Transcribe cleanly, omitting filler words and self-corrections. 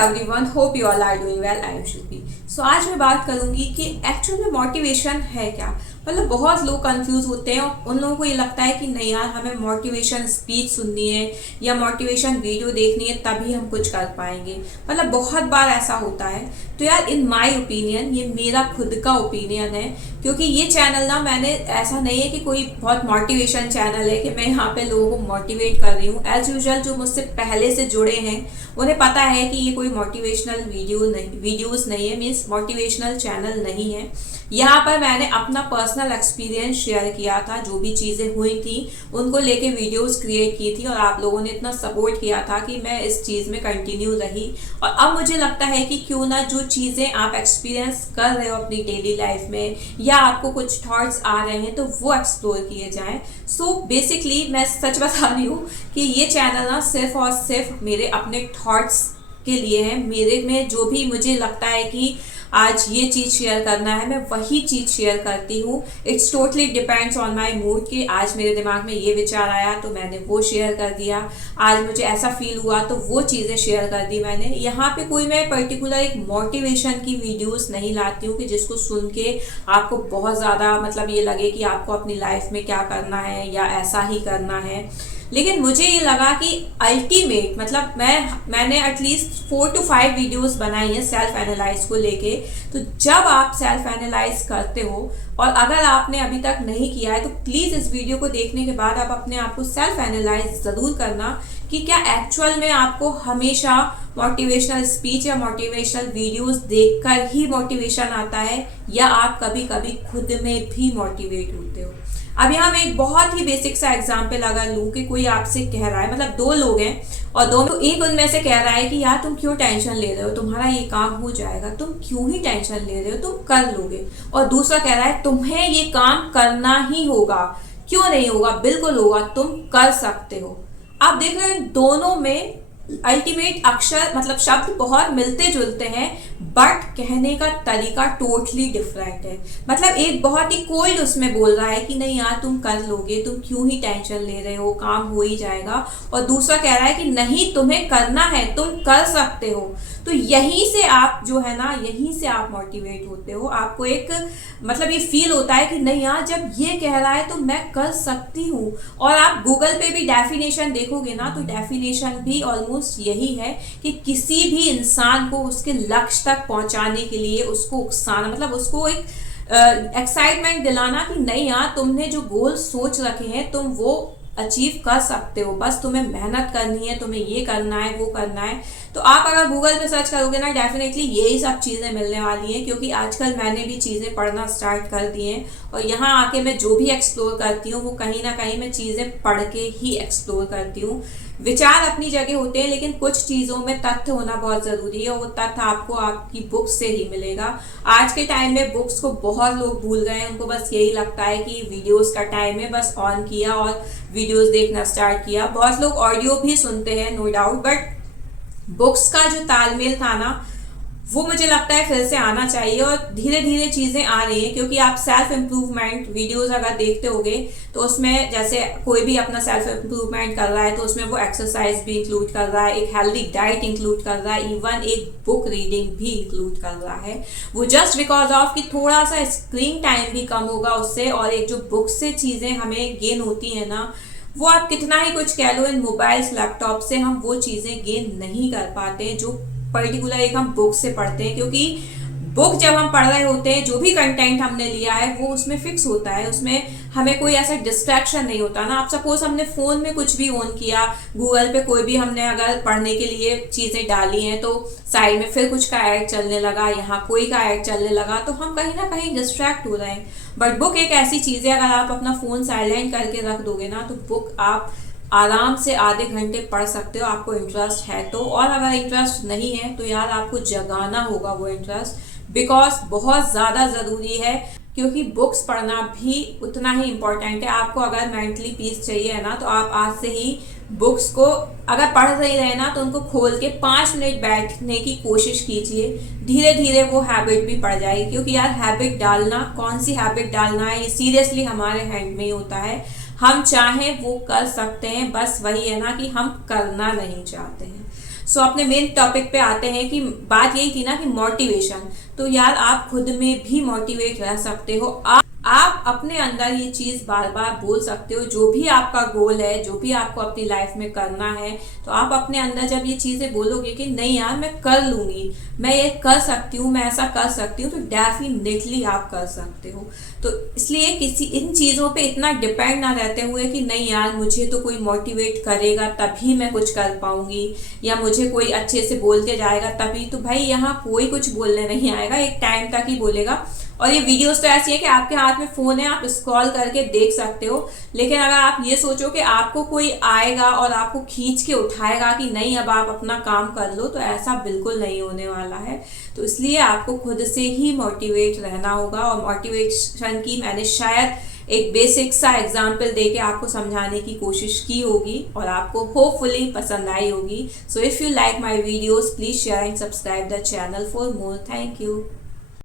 everyone, hope you all are doing well. I am Shruti. So आज मैं बात करूंगी कि एक्चुअल में मोटिवेशन है क्या। मतलब बहुत लोग कंफ्यूज होते हैं और उन लोगों को ये लगता है कि नहीं यार, हमें मोटिवेशन स्पीच सुननी है या मोटिवेशन वीडियो देखनी है तभी हम कुछ कर पाएंगे। मतलब बहुत बार ऐसा होता है। तो यार इन माय ओपिनियन, ये मेरा खुद का ओपिनियन है, क्योंकि ये चैनल ना, मैंने ऐसा नहीं है कि कोई बहुत मोटिवेशन चैनल है कि मैं यहाँ पे लोगों को मोटिवेट कर रही हूँ। एज यूजुअल जो मुझसे पहले से जुड़े हैं उन्हें पता है कि ये कोई मोटिवेशनल वीडियोस नहीं है, मीन्स मोटिवेशनल चैनल नहीं है। यहाँ पर मैंने अपना पर्सनल एक्सपीरियंस शेयर किया था, जो भी चीज़ें हुई थी उनको लेके वीडियोस क्रिएट की थी और आप लोगों ने इतना सपोर्ट किया था कि मैं इस चीज़ में कंटिन्यू रही। और अब मुझे लगता है कि क्यों ना जो चीज़ें आप एक्सपीरियंस कर रहे हो अपनी डेली लाइफ में या आपको कुछ थॉट्स आ रहे हैं तो वो एक्सप्लोर किए जाएं। सो बेसिकली मैं सच बता रही हूँ कि ये चैनल ना सिर्फ और सिर्फ मेरे अपने थॉट्स के लिए है। मेरे में जो भी मुझे लगता है कि आज ये चीज़ शेयर करना है, मैं वही चीज़ शेयर करती हूँ। It's totally depends on my mood कि आज मेरे दिमाग में ये विचार आया तो मैंने वो शेयर कर दिया, आज मुझे ऐसा फील हुआ तो वो चीज़ें शेयर कर दी मैंने। यहाँ पे कोई मैं पर्टिकुलर एक मोटिवेशन की वीडियोस नहीं लाती हूँ कि जिसको सुन के आपको बहुत ज़्यादा मतलब ये लगे कि आपको अपनी लाइफ में क्या करना है या ऐसा ही करना है। लेकिन मुझे ये लगा कि अल्टीमेट मतलब मैंने एटलीस्ट 4 to 5 वीडियोस बनाई हैं सेल्फ एनालाइज को लेके। तो जब आप सेल्फ एनालाइज करते हो और अगर आपने अभी तक नहीं किया है तो प्लीज़ इस वीडियो को देखने के बाद आप अपने आप को सेल्फ एनालाइज ज़रूर करना कि क्या एक्चुअल में आपको हमेशा मोटिवेशनल स्पीच या मोटिवेशनल वीडियोस देखकर ही मोटिवेशन आता है या आप कभी कभी खुद में भी मोटिवेट होते हो। अब यहाँ मैं एक बहुत ही बेसिक सा एग्जाम्पल अगर लूँ कि कोई आपसे कह रहा है, मतलब 2 लोग हैं और एक उनमें से कह रहा है कि यार तुम क्यों टेंशन ले रहे हो, तुम्हारा ये काम हो जाएगा, तुम क्यों ही टेंशन ले रहे हो, तुम कर लोगे। और दूसरा कह रहा है तुम्हें ये काम करना ही होगा, क्यों नहीं होगा, बिल्कुल होगा, तुम कर सकते हो। आप देख रहे हैं दोनों में अल्टीमेट अक्षर मतलब शब्द बहुत मिलते जुलते हैं, बट कहने का तरीका टोटली डिफरेंट है। मतलब एक बहुत ही कोल्ड उसमें बोल रहा है कि नहीं यार तुम कर लोगे, तुम क्यों ही टेंशन ले रहे हो, काम हो ही जाएगा। और दूसरा कह रहा है कि नहीं तुम्हें करना है, तुम कर सकते हो। तो यहीं से आप जो है ना, यहीं से आप मोटिवेट होते हो। आपको एक मतलब ये फील होता है कि नहीं यार जब ये कह रहा है तो मैं कर सकती हूँ। और आप गूगल पे भी डेफिनेशन देखोगे ना तो डेफिनेशन भी ऑलमोस्ट यही है कि किसी भी इंसान को उसके लक्ष्य तक पहुंचाने के लिए उसको उकसाना, मतलब उसको एक एक्साइटमेंट दिलाना कि नहीं यार तुमने जो गोल सोच रखे हैं तुम वो अचीव कर सकते हो, बस तुम्हें मेहनत करनी है, तुम्हें ये करना है वो करना है। तो आप अगर गूगल पे सर्च करोगे ना डेफिनेटली यही सब चीज़ें मिलने वाली हैं, क्योंकि आजकल मैंने भी चीज़ें पढ़ना स्टार्ट कर दी हैं और यहाँ आके मैं जो भी एक्सप्लोर करती हूँ वो कहीं ना कहीं मैं चीज़ें पढ़ के ही एक्सप्लोर करती हूँ। विचार अपनी जगह होते हैं लेकिन कुछ चीज़ों में तथ्य होना बहुत ज़रूरी है और वो तथ्य आपको आपकी बुक्स से ही मिलेगा। आज के टाइम में बुक्स को बहुत लोग भूल गए हैं, उनको बस यही लगता है कि वीडियोस का टाइम है, बस ऑन किया और वीडियोस देखना स्टार्ट किया। बहुत लोग ऑडियो भी सुनते हैं नो डाउट, बट बुक्स का जो तालमेल था ना वो मुझे लगता है फिर से आना चाहिए। और धीरे धीरे चीज़ें आ रही हैं, क्योंकि आप सेल्फ इम्प्रूवमेंट वीडियोस अगर देखते होगे तो उसमें जैसे कोई भी अपना सेल्फ इम्प्रूवमेंट कर रहा है तो उसमें वो एक्सरसाइज भी इंक्लूड कर रहा है, एक हेल्दी डाइट इंक्लूड कर रहा है, इवन एक बुक रीडिंग भी इंक्लूड कर रहा है। वो जस्ट बिकॉज ऑफ कि थोड़ा सा स्क्रीन टाइम भी कम होगा उससे, और एक जो बुक से चीज़ें हमें गेन होती हैं ना, वो आप कितना ही कुछ कह लो इन मोबाइल्स लैपटॉप से हम वो चीज़ें गेन नहीं कर पाते जो पर्टिकुलर एक हम बुक से पढ़ते हैं। क्योंकि बुक जब हम पढ़ रहे होते हैं जो भी कंटेंट हमने लिया है वो उसमें फिक्स होता है, उसमें हमें कोई ऐसा डिस्ट्रैक्शन नहीं होता ना। आप सपोज हमने फ़ोन में कुछ भी ऑन किया, गूगल पे कोई भी हमने अगर पढ़ने के लिए चीज़ें डाली हैं तो साइड में फिर कुछ का ऐड चलने लगा, यहाँ कोई का ऐड चलने लगा, तो हम कहीं ना कहीं डिस्ट्रैक्ट हो रहे हैं। बट बुक एक ऐसी चीज़ है, अगर आप अपना फ़ोन साइलेंट करके रख दोगे ना तो बुक आप आराम से आधे घंटे पढ़ सकते हो, आपको इंटरेस्ट है तो। और अगर इंटरेस्ट नहीं है तो यार आपको जगाना होगा वो इंटरेस्ट, बिकॉज बहुत ज़्यादा ज़रूरी है। क्योंकि बुक्स पढ़ना भी उतना ही इम्पोर्टेंट है। आपको अगर मेंटली पीस चाहिए है ना तो आप आज से ही बुक्स को अगर पढ़ रही रहे ना तो उनको खोल के 5 मिनट बैठने की कोशिश कीजिए। धीरे धीरे वो हैबिट भी पड़ जाएगी, क्योंकि यार हैबिट डालना, कौन सी हैबिट डालना है ये सीरियसली हमारे हैंड में ही होता है। हम चाहें वो कर सकते हैं, बस वही है ना कि हम करना नहीं चाहते हैं। सो अपने मेन टॉपिक पे आते हैं कि बात यही थी ना कि मोटिवेशन। तो यार आप खुद में भी मोटिवेट रह सकते हो। आप अपने अंदर ये चीज बार बार बोल सकते हो, जो भी आपका गोल है, जो भी आपको अपनी लाइफ में करना है, तो आप अपने अंदर जब ये चीजें बोलोगे कि नहीं यार मैं कर लूंगी, मैं ये कर सकती हूँ, मैं ऐसा कर सकती हूँ, तो डेफिनेटली आप कर सकते हो। तो इसलिए किसी इन चीजों पे इतना डिपेंड ना रहते हुए कि नहीं यार मुझे तो कोई मोटिवेट करेगा तभी मैं कुछ कर पाऊंगी, या मुझे कोई अच्छे से बोल के जाएगा तभी, तो भाई यहाँ कोई कुछ बोलने नहीं आएगा, एक टाइम तक ही बोलेगा। और ये वीडियोस तो ऐसी है कि आपके हाथ में फोन है, आप स्क्रॉल करके देख सकते हो, लेकिन अगर आप ये सोचो कि आपको कोई आएगा और आपको खींच के उठाएगा कि नहीं अब आप अपना काम कर लो, तो ऐसा बिल्कुल नहीं होने वाला है। तो इसलिए आपको खुद से ही मोटिवेट रहना होगा। और मोटिवेशन की मैंने शायद एक बेसिक सा एग्जाम्पल दे के आपको समझाने की कोशिश की होगी और आपको होपफुली पसंद आई होगी। So if you like my videos please share and subscribe the channel for more. Thank you.